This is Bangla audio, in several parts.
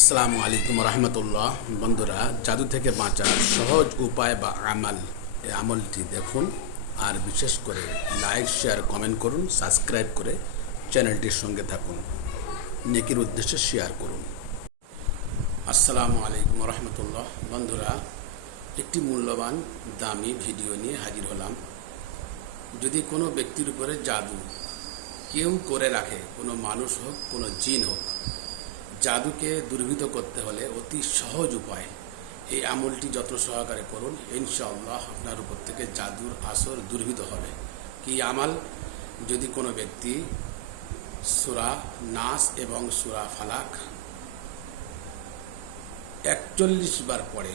আসসালামু আলাইকুম রহমতুল্লাহ। বন্ধুরা, জাদু থেকে বাঁচার সহজ উপায় বা আমাল, এই আমলটি দেখুন আর বিশেষ করে লাইক, শেয়ার, কমেন্ট করুন, সাবস্ক্রাইব করে চ্যানেলটির সঙ্গে থাকুন, নেকির উদ্দেশ্যে শেয়ার করুন। আসসালামু আলাইকুম রহমতুল্লাহ। বন্ধুরা, একটি মূল্যবান দামি ভিডিও নিয়ে হাজির হলাম। যদি কোনো ব্যক্তির উপরে জাদু কেউ করে রাখে, কোনো মানুষ হোক, কোনো জিন হোক, জাদুকে দুর্বৃত্ত করতে হলে অতি সহজ উপায়, এই আমলটি যত্ন সহকারে করুন, ইনশাআল্লাহ আপনার উপর থেকে জাদুর আসর দুর্বৃত্ত হবে। কি আমাল? যদি কোনো ব্যক্তি সূরা নাস এবং সূরা ফালাক 41 বার পড়ে,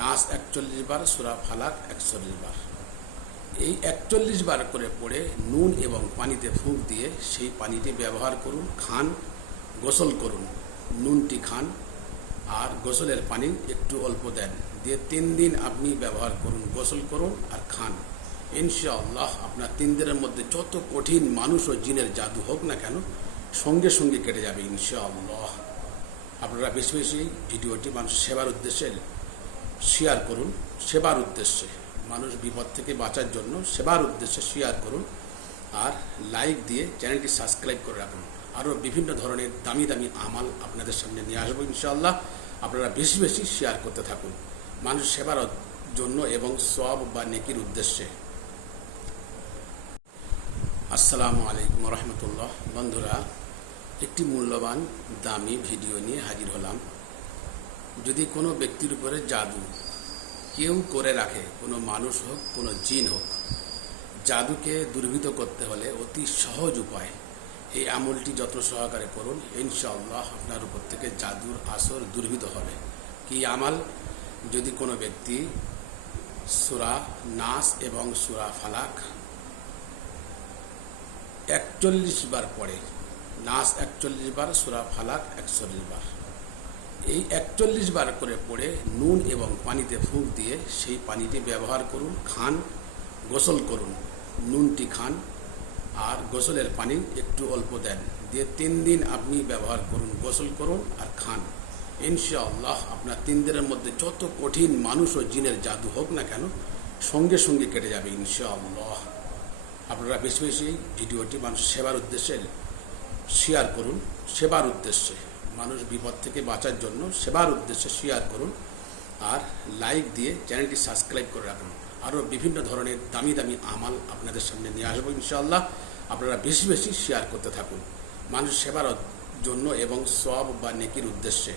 নাস 41 বার, সূরা ফালাক 41 বার, এই 41 বার করে পড়ে নুন এবং পানিতে ফুঁক দিয়ে সেই পানিটি ব্যবহার করুন, খান, গোসল করুন। নুনটি খান আর গোসলের পানি একটু অল্প দেন, দিয়ে 3 দিন আপনি ব্যবহার করুন, গোসল করুন আর খান। ইনশাআল্লাহ আপনার 3 দিনের মধ্যে যত কঠিন মানুষ ও জিনের জাদু হোক না কেন, সঙ্গে সঙ্গে কেটে যাবে ইনশাআল্লাহ। আপনারা বেশি বেশি ভিডিওটি মানুষ সেবার উদ্দেশ্যে শেয়ার করুন, সেবার উদ্দেশ্যে, মানুষ বিপদ থেকে বাঁচার জন্য সেবার উদ্দেশ্যে শেয়ার করুন আর লাইক দিয়ে চ্যানেলটি সাবস্ক্রাইব করে রাখুন। আরও বিভিন্ন ধরনের দামি দামি আমাল আপনাদের সামনে নিয়ে আসবো ইনশাআল্লাহ। আপনারা বেশি বেশি শেয়ার করতে থাকুন, মানুষ সেবার জন্য এবং সওয়াব বা নেকির উদ্দেশ্যে। আসসালামু আলাইকুম রহমতুল্লাহ। বন্ধুরা, একটি মূল্যবান দামি ভিডিও নিয়ে হাজির হলাম। যদি কোনো ব্যক্তির উপরে জাদু কেউ করে রাখে, কোনো মানুষ হোক, কোনো জিন হোক, জাদুকে দুর্বৃত্ত করতে হলে অতি সহজ উপায়, এই আমলটি যত্ন সহকারে করুন, ইনশাআল্লাহ আপনার উপর থেকে জাদুর আসর দুর্বৃত্ত হবে। কি আমাল? যদি কোনো ব্যক্তি সূরা নাস এবং সূরা ফালাক 41 বার পড়ে, নাস 41 বার, সূরা ফালাক 41 বার, এই 41 বার করে পড়ে নুন এবং পানিতে ফুঁক দিয়ে সেই পানিটি ব্যবহার করুন, খান, গোসল করুন। নুনটি খান আর গোসলের পানি একটু অল্প দেন, দিয়ে 3 দিন আপনি ব্যবহার করুন, গোসল করুন আর খান। ইনশাআল্লাহ আপনার 3 দিনের মধ্যে যত কঠিন মানুষ ও জিনের জাদু হোক না কেন, সঙ্গে সঙ্গে কেটে যাবে ইনশাআল্লাহ। আপনারা বেশি বেশি ভিডিওটি মানুষ সেবার উদ্দেশ্যে শেয়ার করুন, সেবার উদ্দেশ্যে, মানুষ বিপদ থেকে বাঁচার জন্য সেবার উদ্দেশ্যে শেয়ার করুন আর লাইক দিয়ে চ্যানেলটি সাবস্ক্রাইব করে রাখুন। আরও বিভিন্ন ধরনের দামি দামি আমাল আপনাদের সামনে নিয়ে আসবো ইনশাআল্লাহ। আপনারা বেশি বেশি শেয়ার করতে থাকুন, মানুষ সেবার জন্য এবং সওয়াব বা নেকির উদ্দেশ্যে।